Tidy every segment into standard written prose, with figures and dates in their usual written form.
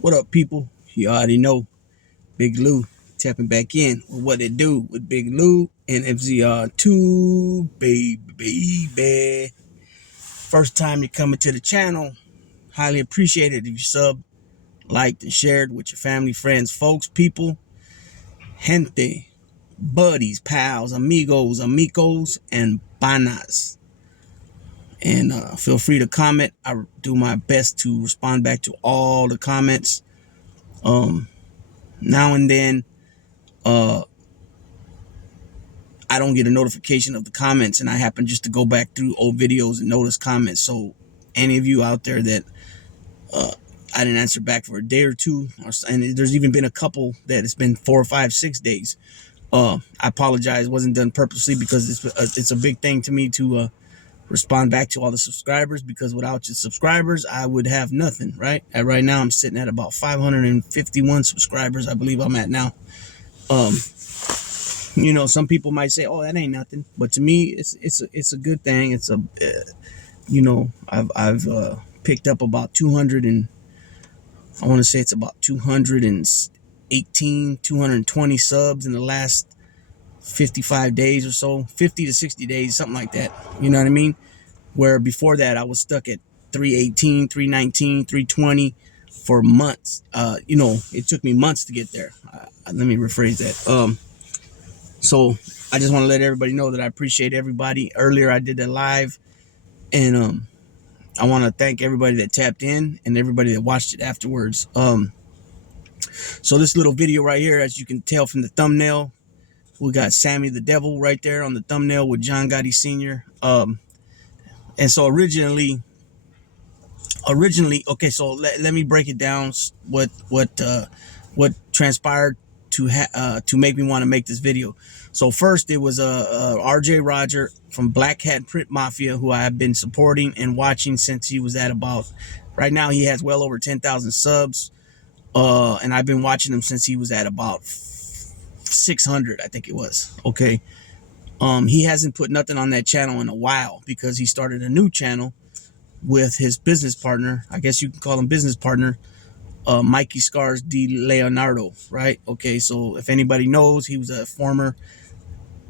What up, people? You already know Big Lou tapping back in with what it do with Big Lou and FZR2, baby. First time you're coming to the channel, highly appreciated if you sub, liked, and shared with your family, friends, folks, people, gente, buddies, pals, amigos, amicos, and panas. And feel free to comment. I do my best to respond back to all the comments. Now and then, I don't get a notification of the comments, and I happen just to go back through old videos and notice comments. So any of you out there that I didn't answer back for a day or two, and there's even been a couple that it's been 4 or 5, 6 days. I apologize. It wasn't done purposely because it's a big thing to me to respond back to all the subscribers, because without your subscribers, I would have nothing, right? Right now, I'm sitting at about 551 subscribers, I believe I'm at now. Some people might say, "Oh, that ain't nothing," but to me, it's a good thing. It's a, I've picked up about 200 and I want to say it's about 218, 220 subs in the last 55 days or so, 50 to 60 days, something like that. You know what I mean? Where before that, I was stuck at 318, 319, 320 for months. It took me months to get there. Let me rephrase that. So I just want to let everybody know that I appreciate everybody. Earlier I did that live, and I want to thank everybody that tapped in and everybody that watched it afterwards. So this little video right here, as you can tell from the thumbnail, we got Sammy the Devil right there on the thumbnail with John Gotti Sr. And so originally, okay, so let me break it down. What transpired to make me want to make this video. So first, it was RJ Roger from Black Hat Print Mafia, who I have been supporting and watching since he was at about, right now he has well over 10,000 subs, and I've been watching him since he was at about 600, I think it was. Okay, he hasn't put nothing on that channel in a while because he started a new channel with his business partner. I guess you can call him business partner, Mikey Scars D. Leonardo, right? Okay, so if anybody knows, he was a former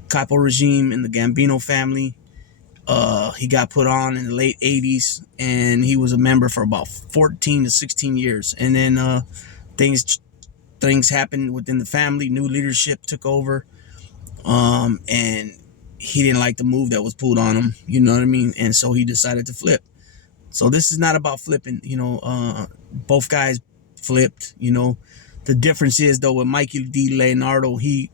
capo regime in the Gambino family. He got put on in the late 80s, and he was a member for about 14 to 16 years. And then things happened within the family. New leadership took over, and he didn't like the move that was pulled on him. You know what I mean? And so he decided to flip. So this is not about flipping. Both guys flipped. The difference is, though, with Mikey D. Leonardo, he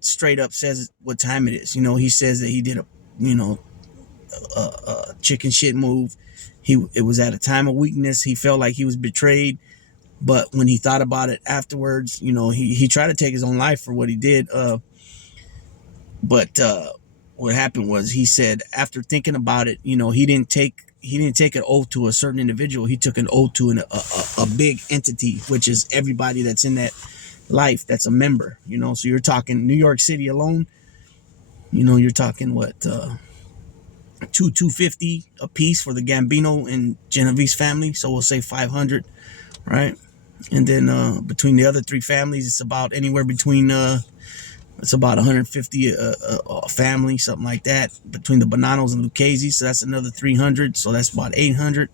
straight up says what time it is. He says that he did a chicken shit move. It was at a time of weakness. He felt like he was betrayed, but when he thought about it afterwards, he tried to take his own life for what he did. But what happened was, he said after thinking about it, he didn't take an oath to a certain individual. He took an oath to a big entity, which is everybody that's in that life that's a member. So you're talking New York City alone. You're talking what, 250 a piece for the Gambino and Genovese family. So we'll say 500, right? And then between the other three families, it's about anywhere between it's about 150 a family, something like that, between the Bonanos and Lucchese. So that's another 300. So that's about 800.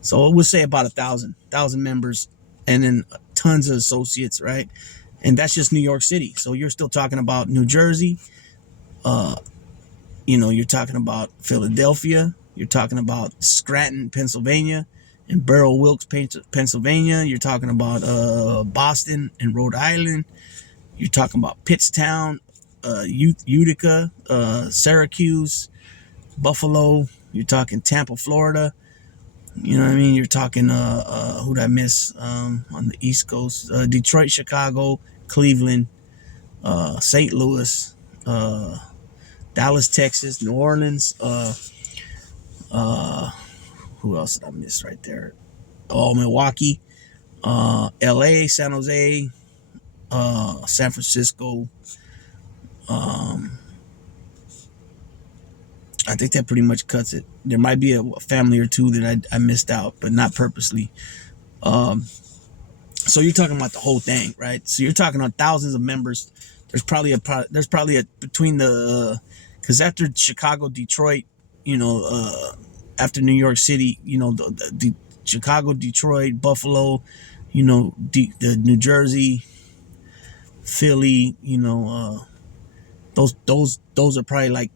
So we'll say about 1,000 members, and then tons of associates, right? And that's just New York City. So you're still talking about New Jersey. You're talking about Philadelphia. You're talking about Scranton, Pennsylvania, and Barrow Wilkes, Pennsylvania. You're talking about Boston and Rhode Island. You're talking about Pittstown, Utica, Syracuse, Buffalo. You're talking Tampa, Florida. You know what I mean? You're talking, who'd I miss on the East Coast? Detroit, Chicago, Cleveland, St. Louis, Dallas, Texas, New Orleans. Who else did I miss right there? Oh, Milwaukee, LA, San Jose, San Francisco. I think that pretty much cuts it. There might be a family or two that I missed out, but not purposely. So you're talking about the whole thing, right? So you're talking on thousands of members. There's probably a between the because after Chicago, Detroit, you know, after New York City, you know, the Chicago, Detroit, Buffalo, you know, the New Jersey, Philly, you know, those are probably like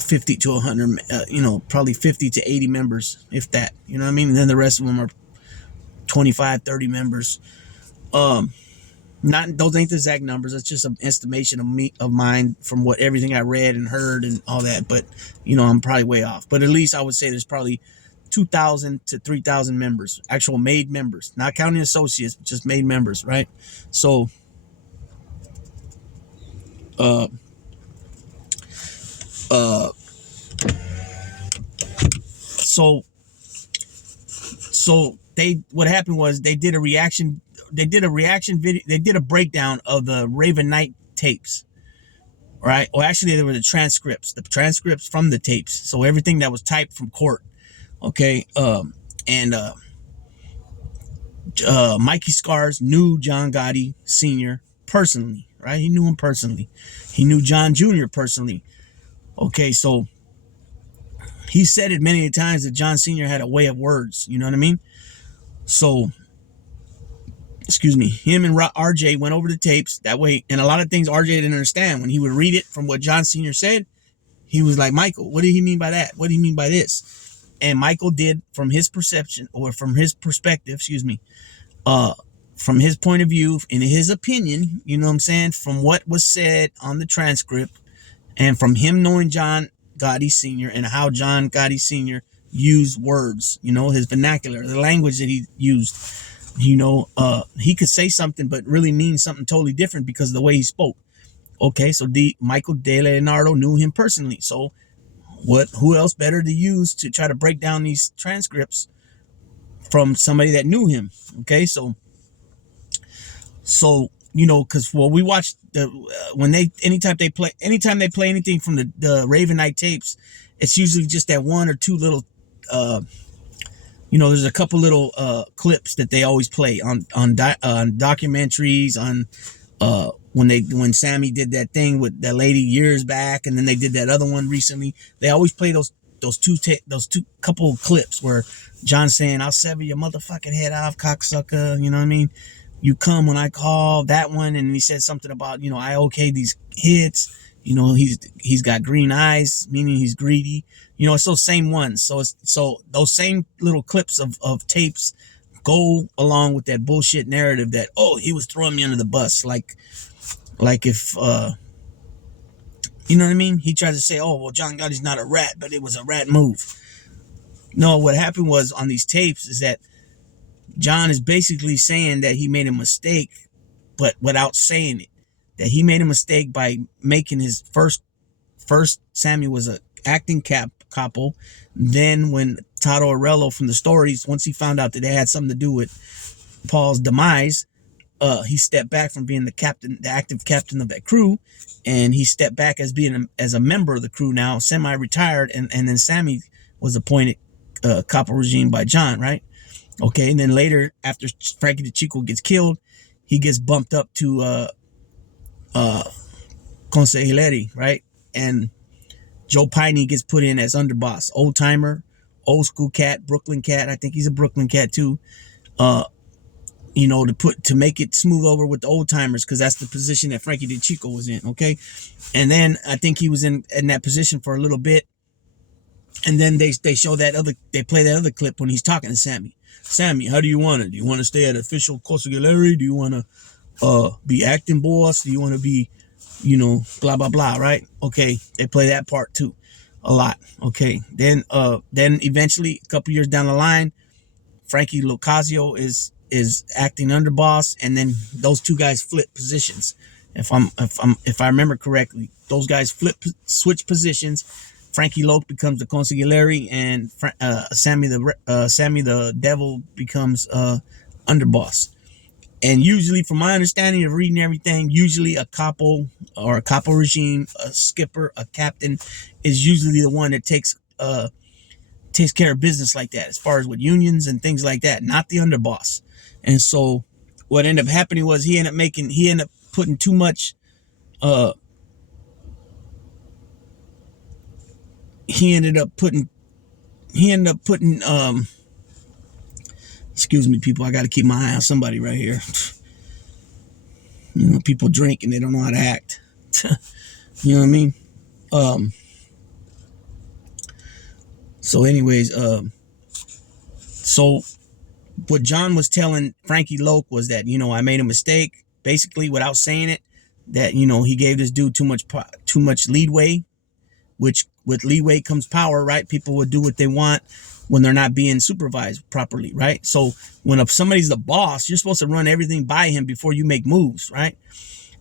50 to 100, you know, probably 50 to 80 members, if that, you know what I mean? And then the rest of them are 25, 30 members. Not those ain't the exact numbers. That's just an estimation of mine from what everything I read and heard and all that. But you know, I'm probably way off. But at least I would say there's probably 2,000 to 3,000 members, actual made members, not counting associates, but just made members, right? So, uh, uh, so, so what happened was they did a reaction. They did a reaction video. They did a breakdown of the Raven Knight tapes. Right. Well, actually, there were the transcripts from the tapes. So everything that was typed from court. Okay. And Mikey Scars knew John Gotti Sr. personally. Right. He knew him personally. He knew John Jr. personally. Okay. So he said it many times that John Sr. had a way of words. You know what I mean? So, excuse me, him and RJ went over the tapes that way. And a lot of things RJ didn't understand. When he would read it from what John Sr. said, he was like, Michael, what did he mean by that? What do you mean by this? And Michael did, from his perception, or from his perspective, excuse me, from his point of view, in his opinion, you know what I'm saying, from what was said on the transcript, and from him knowing John Gotti Sr. and how John Gotti Sr. used words, you know, his vernacular, the language that he used, you know, he could say something but really mean something totally different because of the way he spoke. Okay, so Michael De Leonardo knew him personally. So who else better to use to try to break down these transcripts from somebody that knew him? Okay, so you know, because we watched when anytime they play anything from the Raven Knight tapes, it's usually just that one or two little you know, there's a couple little clips that they always play on documentaries, on when Sammy did that thing with that lady years back, and then they did that other one recently. They always play those two couple clips where John's saying, "I'll sever your motherfucking head off, cocksucker." You know what I mean? You come when I call. That one, and he said something about, you know, I okay these hits. You know, he's got green eyes, meaning he's greedy. You know, it's those same ones. So those same little clips of tapes go along with that bullshit narrative that, oh, he was throwing me under the bus, like if you know what I mean? He tried to say, oh, well, John Gotti's not a rat, but it was a rat move. No, what happened was on these tapes is that John is basically saying that he made a mistake, but without saying it. That he made a mistake by making his first Sammy was a acting capo. Then when Tato Arello from the stories, once he found out that they had something to do with Paul's demise, he stepped back from being the active captain of that crew, and he stepped back as being as a member of the crew now, semi-retired, and then Sammy was appointed capo regime by John, right? Okay, and then later, after Frankie the Chico gets killed, he gets bumped up to Consigliere, right? And Joe Piney gets put in as underboss, old timer, old school cat, Brooklyn cat. I think he's a Brooklyn cat too. You know, to make it smooth over with the old timers, because that's the position that Frankie the Chico was in. Okay, and then I think he was in that position for a little bit, and then they show they play that other clip when he's talking to Sammy. Sammy, how do you want it? Do you want to stay at official Consigliere? Do you want to be acting boss? Do you want to be, you know, blah blah blah, right? Okay, they play that part too a lot. Okay, then eventually, a couple years down the line, Frankie Locasio is acting underboss, and then those two guys flip positions. If I remember correctly, those guys switch positions. Frankie Loke becomes the consigliere, and Sammy the Devil becomes underboss. And usually, from my understanding of reading everything, usually a capo or a capo regime, a skipper, a captain, is usually the one that takes care of business like that, as far as with unions and things like that, not the underboss. And so what ended up happening was he ended up putting too much uh he ended up putting he ended up putting excuse me, people, I got to keep my eye on somebody right here. People drink and they don't know how to act. You know what I mean? um so anyways, so what John was telling Frankie Loke was that, I made a mistake, basically, without saying it, that, he gave this dude too much leeway, which with leeway comes power, right? People will do what they want when they're not being supervised properly, right? So when somebody's the boss, you're supposed to run everything by him before you make moves, right?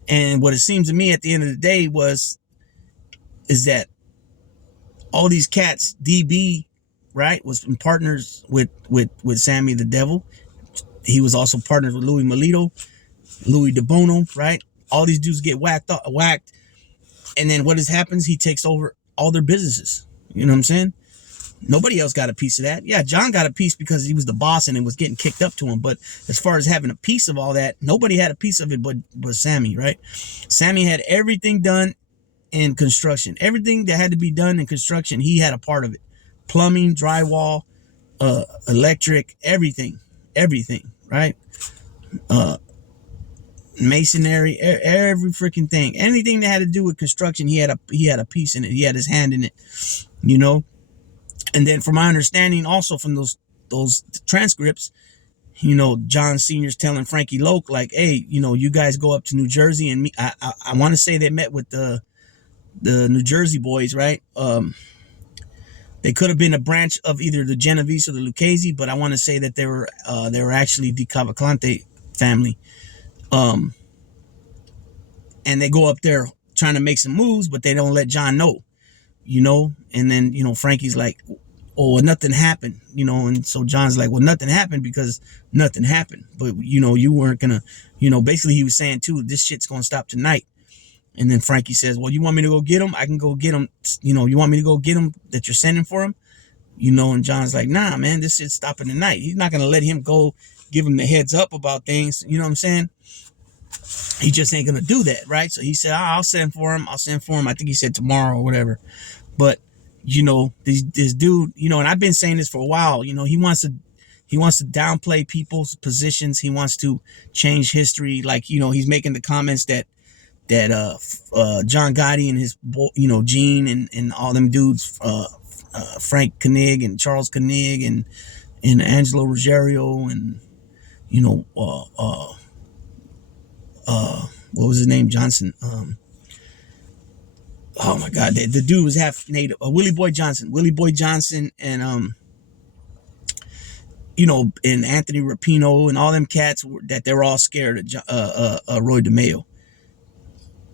And what it seems to me at the end of the day is that all these cats, DB, right, was in partners with Sammy the Devil. He was also partners with Louis Melito, Louis DeBono, right? All these dudes get whacked, and then what happens? He takes over all their businesses. You know what I'm saying? Nobody else got a piece of that. Yeah, John got a piece because he was the boss and it was getting kicked up to him. But as far as having a piece of all that, nobody had a piece of it but Sammy, right? Sammy had everything done in construction. Everything that had to be done in construction, he had a part of it. Plumbing, drywall, electric, everything, right? Masonry, every freaking thing. Anything that had to do with construction, he had a piece in it. He had his hand in it, you know. And then, from my understanding, also from those transcripts, John Senior's telling Frankie Loke, like, hey, you guys go up to New Jersey, and I want to say they met with the New Jersey boys, right? They could have been a branch of either the Genovese or the Lucchese, but I want to say that they were actually the Cavalcante family. And they go up there trying to make some moves, but they don't let John know, and then, Frankie's like, oh, well, nothing happened, and so John's like, well, nothing happened because nothing happened, but, you weren't gonna, basically he was saying too, this shit's gonna stop tonight. And then Frankie says, well, you want me to go get him? I can go get him. You want me to go get him that you're sending for him? And John's like, nah, man, this shit's stopping tonight. He's not going to let him go give him the heads up about things. You know what I'm saying? He just ain't going to do that, right? So he said, I'll send for him. I think he said tomorrow or whatever. But, this dude, and I've been saying this for a while, he wants to downplay people's positions. He wants to change history. Like, he's making the comments that John Gotti and his, Gene and all them dudes, Frank Koenig and Charles Koenig and Angelo Ruggiero and, what was his name? Johnson. Oh my God, the dude was half native. Willie Boy Johnson, and and Anthony Rapino and all them cats that they're all scared of Roy DeMeo.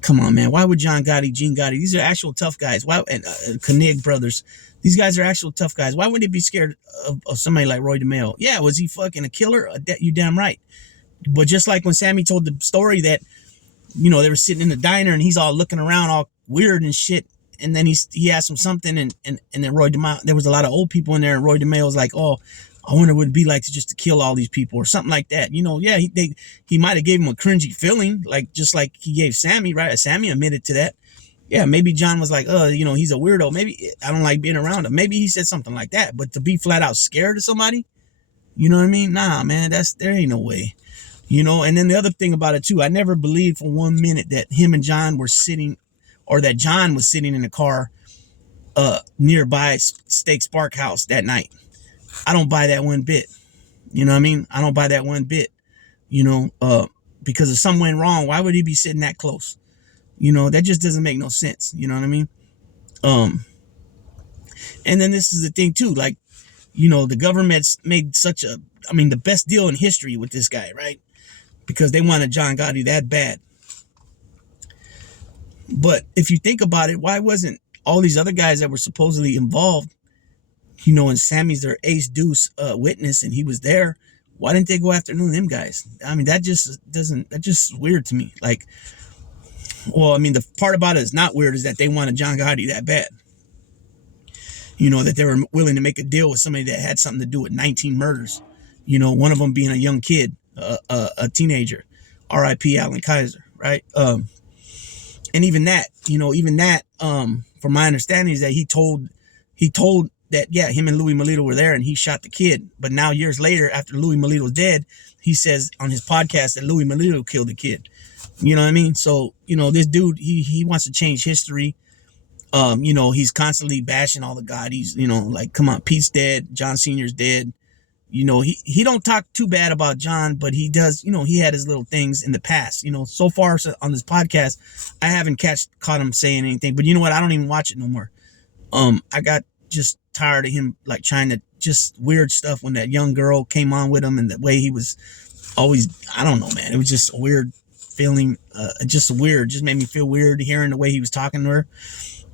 Come on, man. Why would John Gotti, Gene Gotti? These are actual tough guys. Why? And Koenig brothers. These guys are actual tough guys. Why wouldn't they be scared of somebody like Roy DeMeo? Yeah, was he fucking a killer? You damn right. But just like when Sammy told the story that, they were sitting in the diner and he's all looking around all weird and shit. And then he asked him something and then Roy DeMeo, there was a lot of old people in there and Roy DeMeo was like, oh, I wonder what it'd be like to kill all these people or something like that. Yeah, he might have gave him a cringy feeling, like just like he gave Sammy, right? Sammy admitted to that. Yeah, maybe John was like, he's a weirdo. Maybe I don't like being around him. Maybe he said something like that. But to be flat out scared of somebody, you know what I mean? Nah, man, there ain't no way. And then the other thing about it too, I never believed for 1 minute that him and John were sitting, or that John was sitting in the car nearby Steak Spark House that night. I don't buy that one bit. You know what I mean? I don't buy that one bit. Because if something went wrong, why would he be sitting that close? That just doesn't make no sense. You know what I mean? And then this is the thing too, like, the government's made the best deal in history with this guy, right? Because they wanted John Gotti that bad. But if you think about it, why wasn't all these other guys that were supposedly involved, and Sammy's their ace deuce witness and he was there, why didn't they go after them guys? I mean, that's just weird to me. Like, well, I mean, the part about it is not weird is that they wanted John Gotti that bad. That they were willing to make a deal with somebody that had something to do with 19 murders. One of them being a young kid, a teenager. R.I.P. Alan Kaiser, right? And even that, from my understanding, is that he told that, yeah, him and Louis Melito were there and he shot the kid. But now years later, after Louis Melito's dead, he says on his podcast that Louis Melito killed the kid. You know what I mean? So, this dude, he wants to change history. He's constantly bashing all the Gottis, like, come on, Pete's dead, John Sr.'s dead. He don't talk too bad about John, but he does, he had his little things in the past. So far on this podcast, I haven't caught him saying anything. But you know what? I don't even watch it no more. I got just tired of him, like, trying to just weird stuff when that young girl came on with him and the way he was always, I don't know, man. It was just a weird feeling, just made me feel weird hearing the way he was talking to her.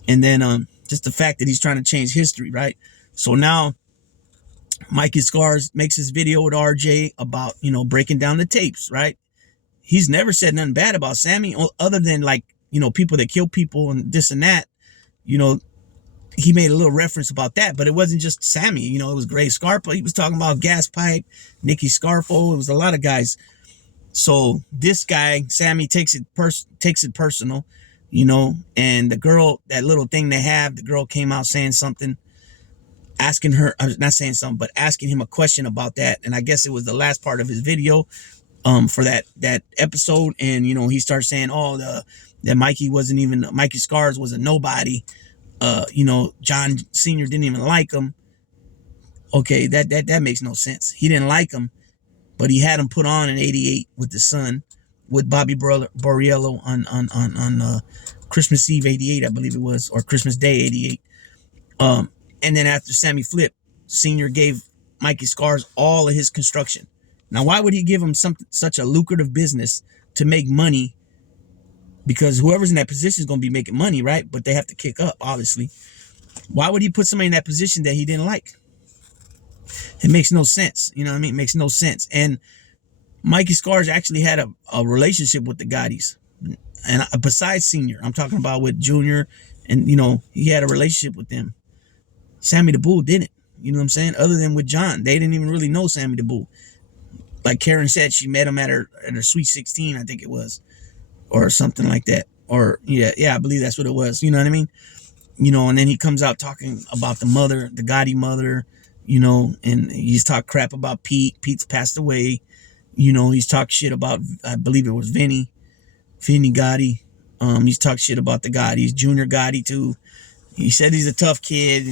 And then just the fact that he's trying to change history, right? So now Mikey Scars makes this video with RJ about, breaking down the tapes, right? He's never said nothing bad about Sammy other than, like, people that kill people and this and that. He made a little reference about that, but it wasn't just Sammy. It was Gray Scarpa. He was talking about Gas Pipe, Nicky Scarfo. It was a lot of guys. So this guy, Sammy, takes it personal, and the girl, that little thing they have, the girl came out saying something, asking her, not saying something, but asking him a question about that. And I guess it was the last part of his video for that episode. And, he starts saying, that Mikey Scars was a nobody. John Sr. didn't even like him. Okay, that makes no sense. He didn't like him, but he had him put on in '88 with the Sun, with Bobby Borriello on Christmas Eve '88, I believe it was, or Christmas Day '88. And then after Sammy flipped, Senior gave Mikey Scars all of his construction. Now, why would he give him such a lucrative business to make money? Because whoever's in that position is going to be making money, right? But they have to kick up, obviously. Why would he put somebody in that position that he didn't like? It makes no sense. You know what I mean? It makes no sense. And Mikey Scars actually had a relationship with the Gottis. And besides Senior, I'm talking about with Junior. And, he had a relationship with them. Sammy the Bull didn't. You know what I'm saying? Other than with John. They didn't even really know Sammy the Bull. Like Karen said, she met him at her Sweet 16, I think it was. Or something like that. Or, yeah, I believe that's what it was. You know what I mean? And then he comes out talking about the mother, the Gotti mother, and he's talking crap about Pete. Pete's passed away. He's talking shit about, I believe it was Vinny Gotti. He's talking shit about the Gottis, Junior Gotti too. He said he's a tough kid,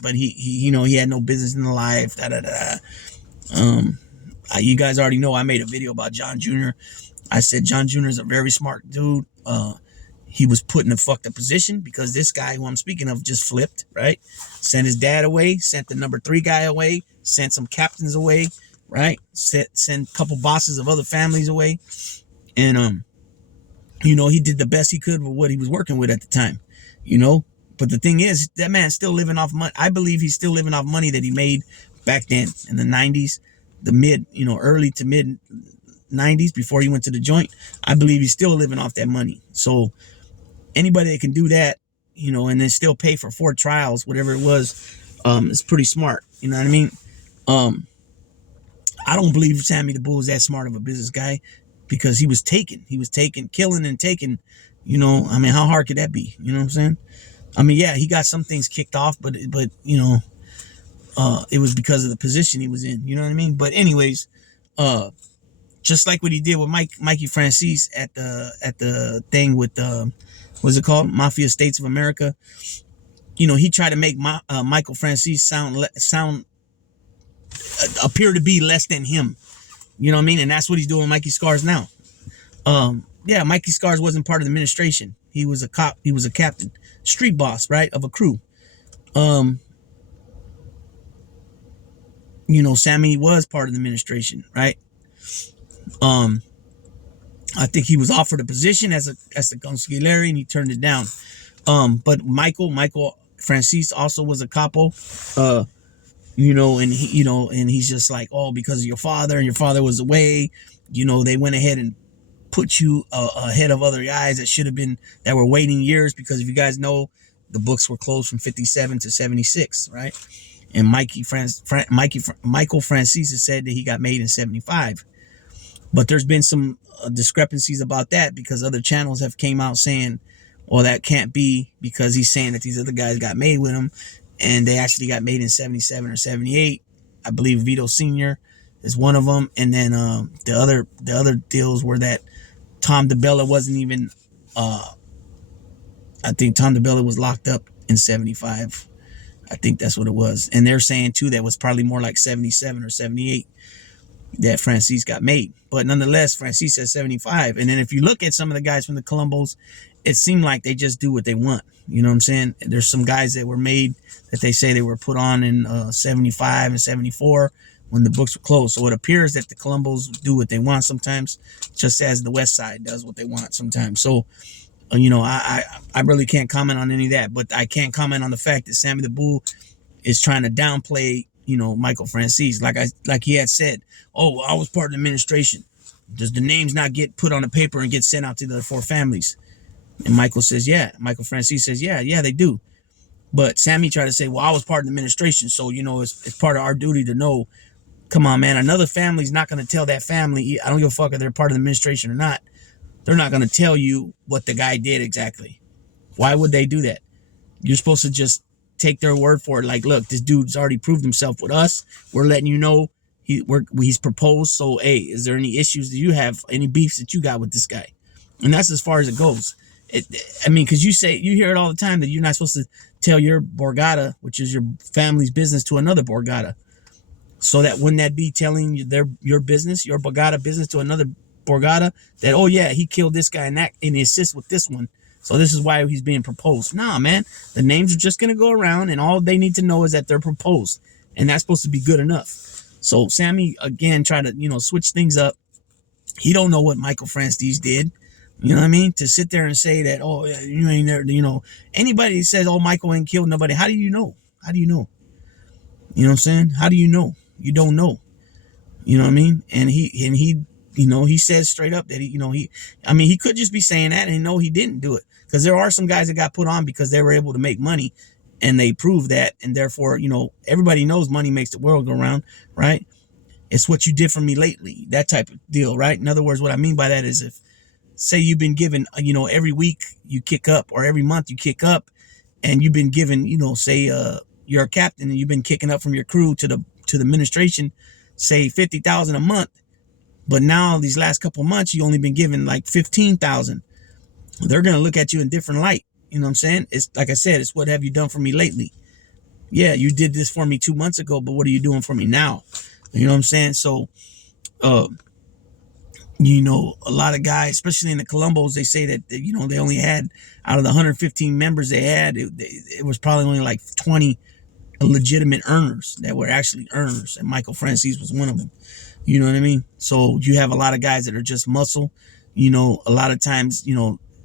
but he had no business in the life. You guys already know I made a video about John Jr. I said John Jr. is a very smart dude. He was put in a fucked up position because this guy who I'm speaking of just flipped, right? Sent his dad away, sent the number 3 guy away, sent some captains away, right? Sent a couple bosses of other families away. And, he did the best he could with what he was working with at the time, But the thing is, that man's still living off money. I believe he's still living off money that he made back then in the 90s, early to mid 90s before he went to the joint. I believe he's still living off that money. So anybody that can do that, and then still pay for 4 trials, whatever it was, is pretty smart. You know what I mean? I don't believe Sammy the Bull is that smart of a business guy because he was killing and taking, how hard could that be? You know what I'm saying? Yeah, he got some things kicked off, but it was because of the position he was in. You know what I mean? But anyways, just like what he did with Mikey Francis at the thing with what's it called, Mafia States of America. He tried to make Michael Francis sound appear to be less than him. You know what I mean? And that's what he's doing with Mikey Scars now. Yeah, Mikey Scars wasn't part of the administration. He was a cop. He was a captain, street boss, right, of a crew. Sammy was part of the administration, right? I think he was offered a position as a consigliere and he turned it down. But Michael Francis also was a capo, and he's just like, because of your father and your father was away, they went ahead and put you ahead of other guys that were waiting years, because if you guys know, the books were closed from 57 to 76, right? And Michael Francis said that he got made in 75. But there's been some discrepancies about that because other channels have came out saying, well, that can't be because he's saying that these other guys got made with him, and they actually got made in 77 or 78. I believe Vito Sr. is one of them. And then the other deals were that Tom DeBella wasn't even, I think Tom DeBella was locked up in 75. I think that's what it was. And they're saying, too, that was probably more like 77 or 78 that Francis got made. But nonetheless, Francis says 75. And then if you look at some of the guys from the Colombos, it seemed like they just do what they want. You know what I'm saying? There's some guys that were made that they say they were put on in 75 and 74 when the books were closed. So it appears that the Colombos do what they want sometimes, just as the West Side does what they want sometimes. So, I really can't comment on any of that, but I can't comment on the fact that Sammy the Bull is trying to downplay, Michael Francis. Like he had said, oh, I was part of the administration. Does the names not get put on the paper and get sent out to the 4 families? And Michael says, yeah. Michael Francis says, yeah, they do. But Sammy tried to say, well, I was part of the administration, so, it's part of our duty to know. Come on, man. Another family's not going to tell that family. I don't give a fuck if they're part of the administration or not. They're not going to tell you what the guy did exactly. Why would they do that? You're supposed to just take their word for it. Like, look, this dude's already proved himself with us. We're letting you know he's proposed. So, hey, is there any issues that you have, any beefs that you got with this guy? And that's as far as it goes. Because you hear it all the time that you're not supposed to tell your Borgata, which is your family's business, to another Borgata. So that wouldn't that be telling your business, your Borgata business, to another Borgata that, oh yeah, he killed this guy and he assists with this one, so this is why he's being proposed? Nah, man, the names are just gonna go around, and all they need to know is that they're proposed, and that's supposed to be good enough. So Sammy again tried to switch things up. He don't know what Michael Francis did. You know what I mean? To sit there and say that, oh, you ain't there, anybody says, oh, Michael ain't killed nobody. How do you know? How do you know? You know what I'm saying? How do you know? You don't know. You know what I mean? And he says straight up that he could just be saying that and he didn't do it, because there are some guys that got put on because they were able to make money, and they prove that, and therefore, everybody knows money makes the world go round, right? It's what you did for me lately, that type of deal, right? In other words, what I mean by that is, if say you've been given, every week you kick up, or every month you kick up, and you've been given, say you're a captain and you've been kicking up from your crew to the administration, say $50,000 a month. But now these last couple of months, you only been given like 15,000. They're going to look at you in different light. You know what I'm saying? It's like I said, it's what have you done for me lately? Yeah, you did this for me 2 months ago, but what are you doing for me now? You know what I'm saying? So, a lot of guys, especially in the Colombos, they say that, they only had, out of the 115 members they had, it was probably only like 20 legitimate earners that were actually earners. And Michael Francis was one of them. You know what I mean? So you have a lot of guys that are just muscle. A lot of times,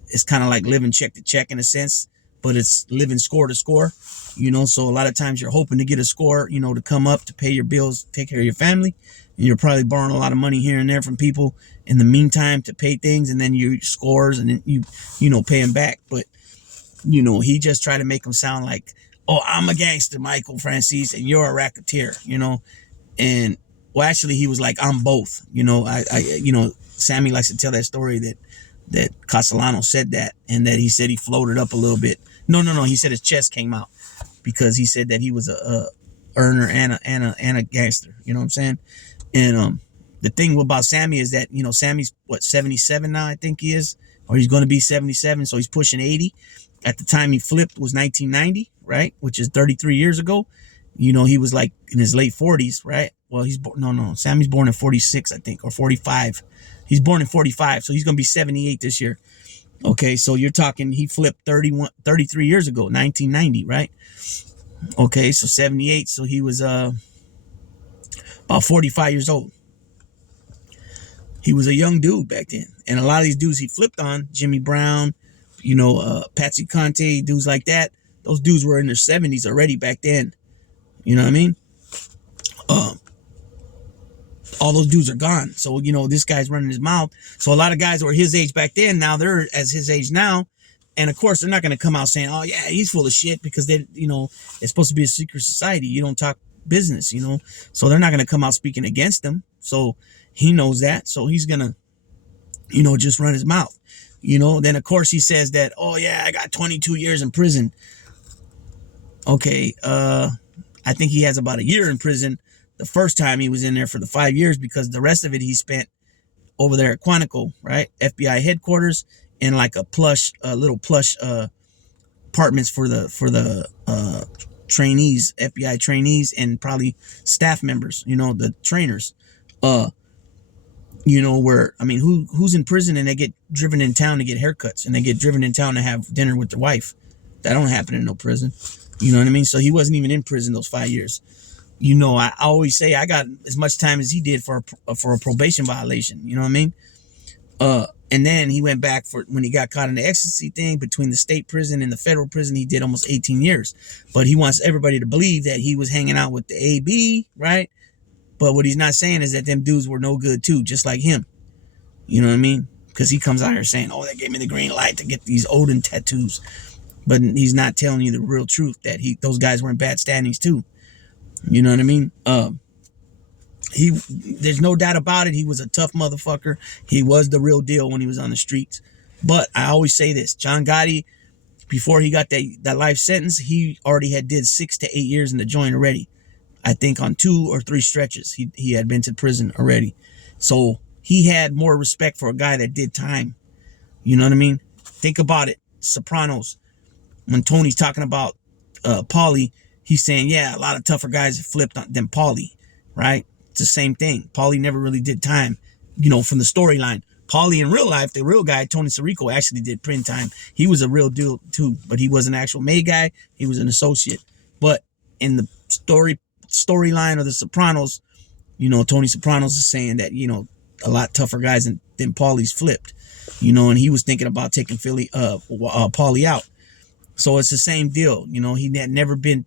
it's kind of like living check to check in a sense, but it's living score to score. So a lot of times you're hoping to get a score, to come up to pay your bills, take care of your family. And you're probably borrowing a lot of money here and there from people in the meantime to pay things, and then you scores, and then you pay them back. But, he just tried to make them sound like, oh, I'm a gangster, Michael Francis, and you're a racketeer, and well, actually, he was like, I'm both. Sammy likes to tell that story that Castellano said that, and that he said he floated up a little bit. No. He said his chest came out because he said that he was a earner and a gangster. You know what I'm saying? And the thing about Sammy is that Sammy's 77 now, I think he is, or he's going to be 77, so he's pushing 80. At the time he flipped was 1990, right, which is 33 years ago. He was like in his late 40s, right? Well, Sammy's born in 46, I think, or 45. He's born in 45, so he's going to be 78 this year. Okay, so you're talking, he flipped 33 years ago, 1990, right? Okay, so 78, so he was about 45 years old. He was a young dude back then. And a lot of these dudes he flipped on, Jimmy Brown, Patsy Conte, dudes like that, those dudes were in their 70s already back then. You know what I mean? All those dudes are gone. So, this guy's running his mouth. So a lot of guys were his age back then, now they're as his age now. And of course, they're not going to come out saying, oh yeah, he's full of shit, because it's supposed to be a secret society. You don't talk business, So they're not going to come out speaking against him. So He knows that, so he's gonna, just run his mouth. Then of course he says that, oh yeah, I got 22 years in prison. Okay, I think he has about a year in prison the first time he was in there for the 5 years, because the rest of it he spent over there at Quantico, right? FBI headquarters, in like a little plush apartments for the trainees, FBI trainees, and probably staff members, the trainers. Where, I mean, who's in prison and they get driven in town to get haircuts, and they get driven in town to have dinner with their wife? That don't happen in no prison. You know what I mean? So he wasn't even in prison those 5 years. I always say I got as much time as he did for a probation violation. You know what I mean? And then he went back for when he got caught in the ecstasy thing between the state prison and the federal prison. He did almost 18 years. But he wants everybody to believe that he was hanging out with the AB, right? But what he's not saying is that them dudes were no good too, just like him. You know what I mean? Because he comes out here saying, oh, they gave me the green light to get these Odin tattoos. But he's not telling you the real truth, that those guys were in bad standings too. You know what I mean? There's no doubt about it. He was a tough motherfucker. He was the real deal when he was on the streets. But I always say this, John Gotti, before he got that life sentence, he already had did 6 to 8 years in the joint already. I think on 2 or 3 stretches, he had been to prison already. So he had more respect for a guy that did time. You know what I mean? Think about it. Sopranos. When Tony's talking about Paulie, he's saying, yeah, a lot of tougher guys flipped than Paulie, right? It's the same thing. Paulie never really did time, from the storyline. Paulie in real life, the real guy, Tony Sirico, actually did print time. He was a real deal too, but he was an actual made guy. He was an associate. But in the storyline of the Sopranos, Tony Sopranos is saying that, a lot tougher guys than Paulie's flipped, and he was thinking about taking Paulie out. So it's the same deal. He had never been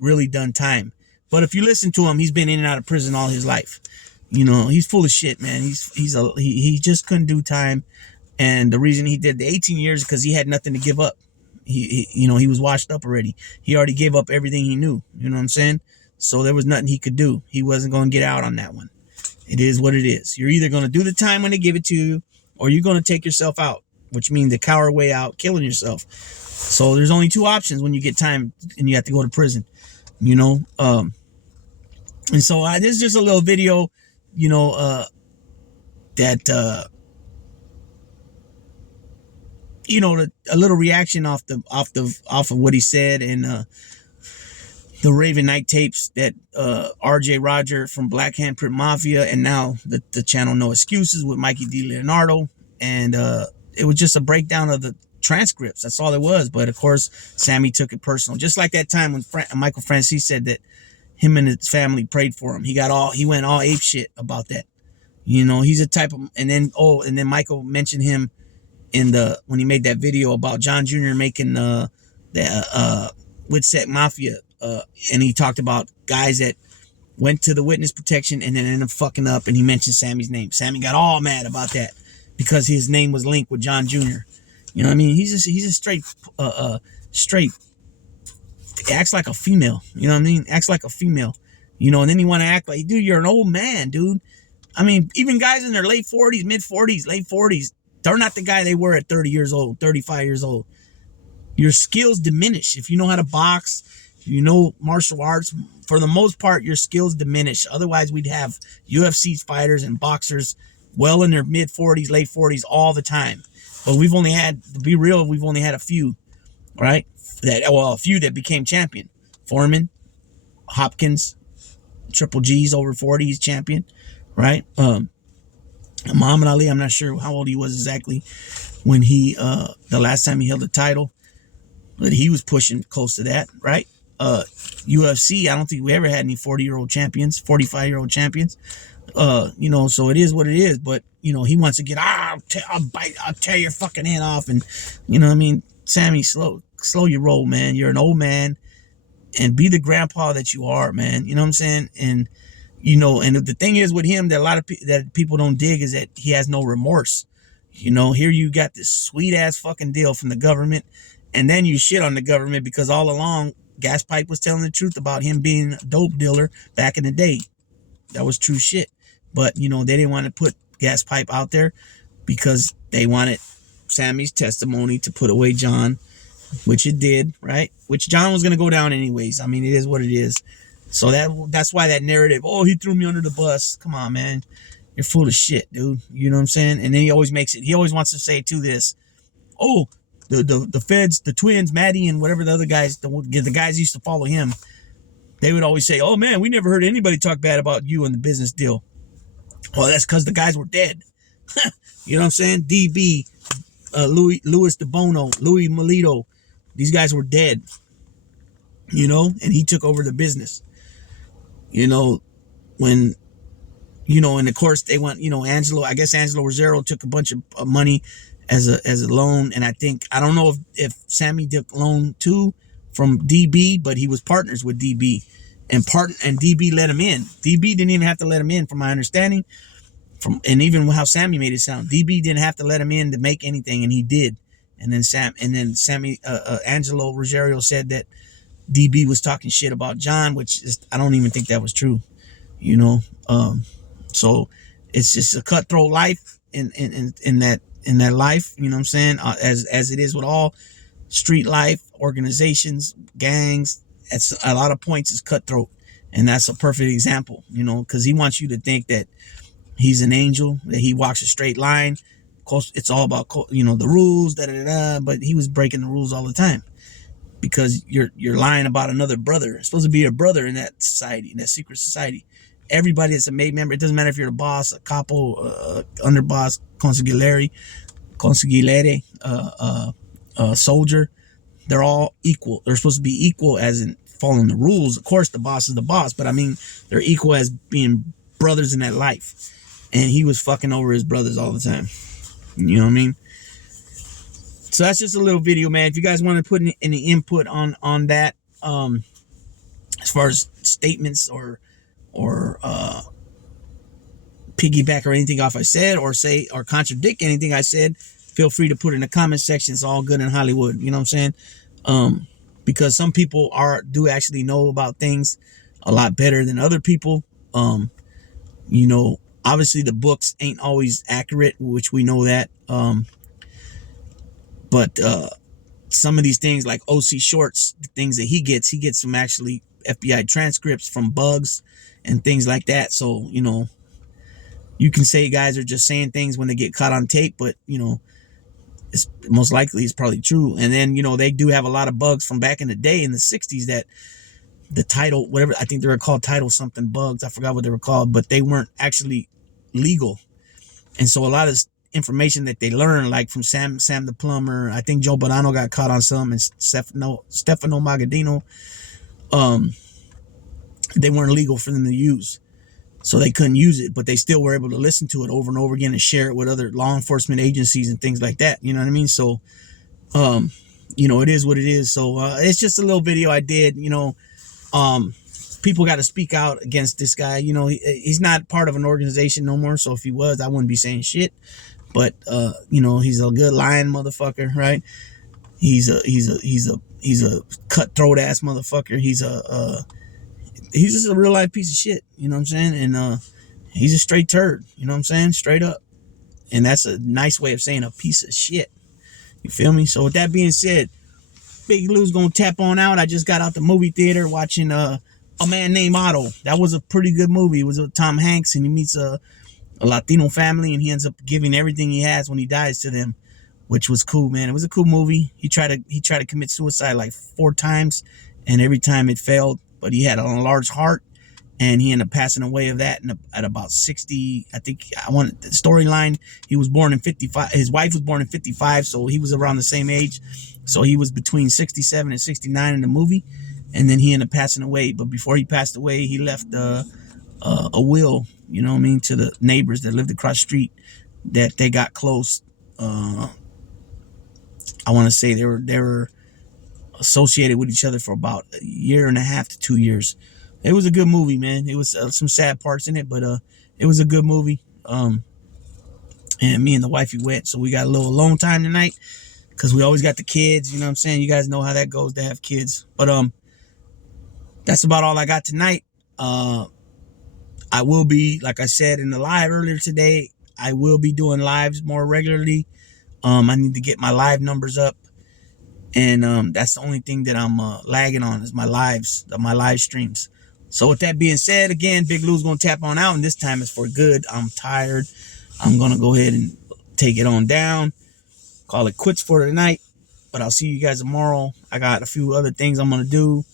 really done time. But if you listen to him, he's been in and out of prison all his life. He's full of shit, man. He just couldn't do time. And the reason he did the 18 years is because he had nothing to give up. He was washed up already. He already gave up everything he knew. You know what I'm saying? So there was nothing he could do. He wasn't going to get out on that one. It is what it is. You're either going to do the time when they give it to you, or you're going to take yourself out, which means the coward way out, killing yourself. So there's only 2 options when you get time and you have to go to prison, And so this is just a little video, that, a little reaction off of what he said, and the Raven Night tapes that RJ Roger from Black Hand Print Mafia, and now the channel No Excuses with Mikey D. Leonardo. And it was just a breakdown of the transcripts. That's all it was. But of course, Sammy took it personal. Just like that time when Michael Francis said that him and his family prayed for him. He went all ape shit about that. He's a type of, and then Michael mentioned him when he made that video about John Jr. making the Witset Mafia. And he talked about guys that went to the witness protection and then ended up fucking up, and he mentioned Sammy's name. Sammy got all mad about that because his name was linked with John Jr. You know what I mean? He's a straight, acts like a female. You know what I mean? Acts like a female. And then you want to act like, dude, you're an old man, dude. I mean, even guys in their late 40s, mid 40s, late 40s, they're not the guy they were at 30 years old, 35 years old. Your skills diminish. If you know how to box, martial arts, for the most part, your skills diminish. Otherwise, we'd have UFC fighters and boxers well in their mid 40s, late 40s all the time. But we've only had a few, right? A few that became champion. Foreman, Hopkins, Triple G's over 40s champion, right? Muhammad Ali, I'm not sure how old he was exactly when he, the last time he held the title, but he was pushing close to that, right? UFC, I don't think we ever had any 40-year-old champions, 45-year-old champions. So it is what it is, but, he wants to get, I'll tear your fucking hand off. And, Sammy, slow your roll, man. You're an old man, and be the grandpa that you are, man. You know what I'm saying? And, and the thing is with him that a lot of that people don't dig is that he has no remorse. Here you got this sweet ass fucking deal from the government, and then you shit on the government because all along Gas Pipe was telling the truth about him being a dope dealer back in the day. That was true shit. but you know, they didn't want to put gas pipe out there because they wanted Sammy's testimony to put away John, which it did, right? Which John was going to go down anyways. I mean, it is what it is. So that's why that narrative, oh, he threw me under the bus. Come on, man. You're full of shit, dude. You know what I'm saying? And then he always wants to say to this, oh, the feds, the twins, Maddie, and whatever the other guys, the guys used to follow him, they would always say, oh, man, we never heard anybody talk bad about you in the business deal. Well, that's because the guys were dead. You know what I'm saying? DB, Louis DeBono, Louis Melito, these guys were dead, you know, and he took over the business. You know, when, you know, and of course they went, you know, Angelo Rosero took a bunch of money as a loan. And I don't know if Sammy took loan too from DB, but he was partners with DB and DB let him in. DB didn't even have to let him in from my understanding and even how Sammy made it sound. DB didn't have to let him in to make anything, and he did. And then Sammy, Angelo Ruggiero said that DB was talking shit about John, which is, I don't even think that was true, you know. So it's just a cutthroat life in that life, you know what I'm saying? As it is with all street life, organizations, gangs, at a lot of points is cutthroat, and that's a perfect example, you know, because he wants you to think that he's an angel, that he walks a straight line. Of course, it's all about, you know, the rules, but he was breaking the rules all the time because you're lying about another brother. It's supposed to be a brother in that society, in that secret society. Everybody that's a made member, it doesn't matter if you're a boss, a capo, underboss, consigliere, soldier. They're all equal. They're supposed to be equal as in following the rules. Of course, the boss is the boss, but I mean, they're equal as being brothers in that life. And he was fucking over his brothers all the time. You know what I mean? So that's just a little video, man. If you guys want to put any input on that, as far as statements or piggyback or anything off I said, or say or contradict anything I said, feel free to put it in the comment section. It's all good in Hollywood. You know what I'm saying? Because some people do actually know about things a lot better than other people. You know, obviously the books ain't always accurate, which we know that. But some of these things like OC Shorts, the things that he gets from actually FBI transcripts from bugs and things like that. So, you know, you can say guys are just saying things when they get caught on tape, but, you know, it's most likely it's probably true. And then, you know, they do have a lot of bugs from back in the day in the 60s that the title, whatever, I think they were called title something bugs. I forgot what they were called, but they weren't actually legal. And so a lot of information that they learned, like from Sam the plumber, I think Joe Bonanno got caught on some, and Stefano Magadino, they weren't legal for them to use. So they couldn't use it, but they still were able to listen to it over and over again and share it with other law enforcement agencies and things like that. You know what I mean? So, you know, it is what it is. So it's just a little video I did, you know. People got to speak out against this guy. You know, he's not part of an organization no more. So if he was, I wouldn't be saying shit. But you know, he's a good lying motherfucker, right? He's a cutthroat ass motherfucker. He's just a real life piece of shit. You know what I'm saying? And he's a straight turd. You know what I'm saying? Straight up. And that's a nice way of saying a piece of shit. You feel me? So with that being said, Big Lou's gonna tap on out. I just got out the movie theater watching A Man Named Otto. That was a pretty good movie. It was with Tom Hanks, and he meets a Latino family, and he ends up giving everything he has when he dies to them, which was cool, man. It was a cool movie. He tried to commit suicide like 4 times, and every time it failed. But he had a large heart, and he ended up passing away of that at about 60. I think the storyline. He was born in 55. His wife was born in 55, so he was around the same age. So he was between 67 and 69 in the movie, and then he ended up passing away. But before he passed away, he left a will, you know what I mean, to the neighbors that lived across the street, that they got close. I want to say they were associated with each other for about a year and a half to 2 years. It was a good movie, man. It was some sad parts in it, but it was a good movie. And me and the wifey went, so we got a little alone time tonight, because we always got the kids, you know what I'm saying? You guys know how that goes to have kids. But that's about all I got tonight. I will be, like I said in the live earlier today, I will be doing lives more regularly. I need to get my live numbers up, and that's the only thing that I'm lagging on is my live streams. So with that being said, again, Big Lou's gonna tap on out, and this time it's for good. I'm tired. I'm gonna go ahead and take it on down, call it quits for tonight. But I'll see you guys tomorrow. I got a few other things I'm gonna do.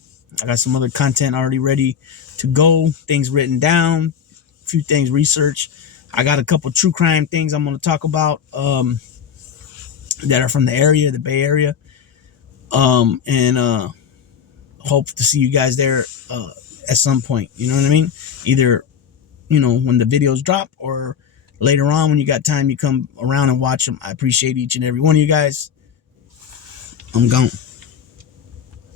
I got some other content already ready to go, things written down, a few things researched. I got a couple true crime things I'm gonna talk about that are from the area, the Bay Area. And hope to see you guys there at some point. You know what I mean? Either, when the videos drop, or later on when you got time, you come around and watch them. I appreciate each and every one of you guys. I'm gone.